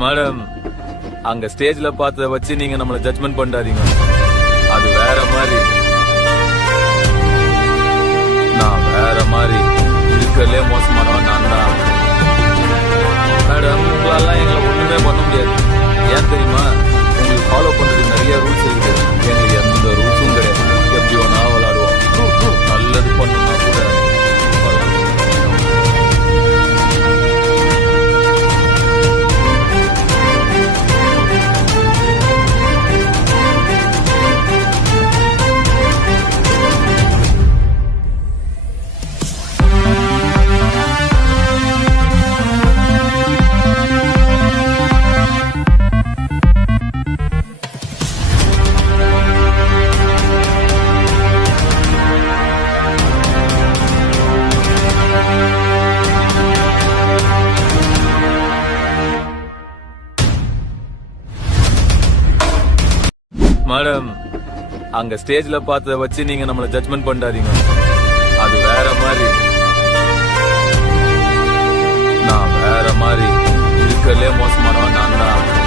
Madam, அங்க ஸ்டேஜ்ல பார்த்தத வச்சு நீங்க நம்மள ஜட்ஜ்மெண்ட் பண்ணாதீங்க. அது வேற மாதிரி, நான் வேற மாதிரி. இருக்கறதுலே மோசமானவன் நான் தான். மேடம், உங்களால எங்களை ஒண்ணுமே பண்ண முடியாது. ஏன் தெரியுமா? உங்களுக்கு ஃபாலோ பண்றதுக்கு நிறைய ரூல்ஸ் இருக்கு. எங்களுக்கு எந்த ரூல்ஸும் கிடையாது. எப்படி வேணா விளையாடுவோம். நல்லது பண்ணணும்னா கூட மேடம், அங்க ஸ்டேஜ்ல பார்த்தத வச்சு நீங்க நம்மள ஜட்ஜ்மெண்ட் பண்ணாதீங்க. அது வேற மாதிரி, நான் வேற மாதிரி. இருக்கறதுலே மோசமானவன் நான் தான்.